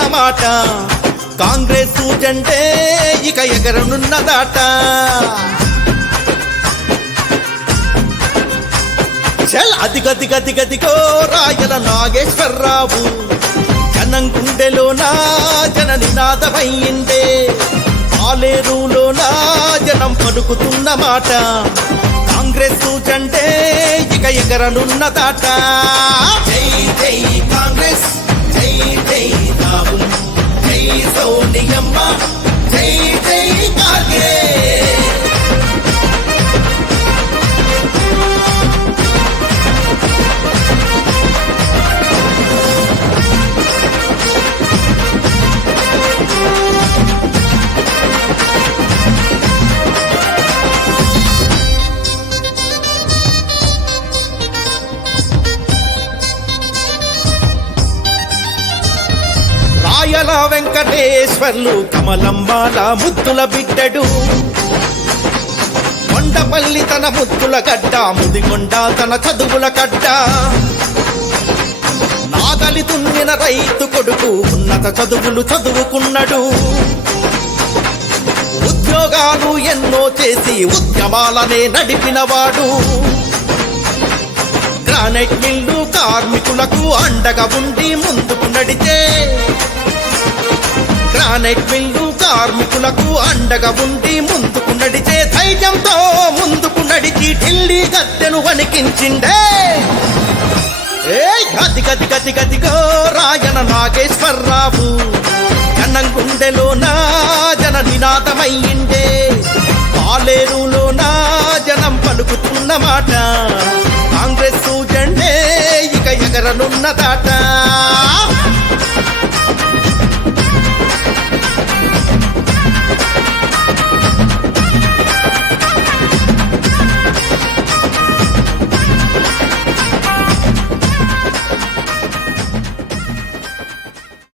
అన్నమాట కాంగ్రెస్ జెండే ఇక ఎగరనున్నదాట. చల్ అది గది గది దిగో రాయల నాగేశ్వరరావు. జనం గుండెలో నా జన నినాదమయ్యిందే ఆలేరులో నా జనం పలుకుతున్న మాట. కాంగ్రెస్ జంటే ఇక ఎగరనున్నదాట. జై జై. రాయల వెంకటేశ్వర్లు కమలంబాల ముద్దుల బిడ్డడు. కొండపల్లి తన ముద్దుల గడ్డ ముదిగొండ తన చదువుల గడ్డ. నాగలి తున్నిన రైతు కొడుకు ఉన్నత చదువులు చదువుకున్నాడు. ఉద్యోగాలు ఎన్నో చేసి ఉద్యమాలనే నడిపినవాడు. గ్రానైట్ మిల్లు కార్మికులకు అండగా ఉండి ముందుకు నడిచే గ్రానైట్ మిల్లు కార్మికులకు అండగా ఉండి ముందుకు నడిచే ధైర్యంతో ముందుకు నడిచి ఢిల్లీ గద్దెను వణికించిండే. ఏ గది గది గది గదిగో రాయన నాగేశ్వరరావు. జనం గుండెలో నా జన నినాదమయ్యిండే. పాలేరులో నా జనం పలుకుతున్న మాట. కాంగ్రెస్ జెండే ఇక ఎగరనున్నదాట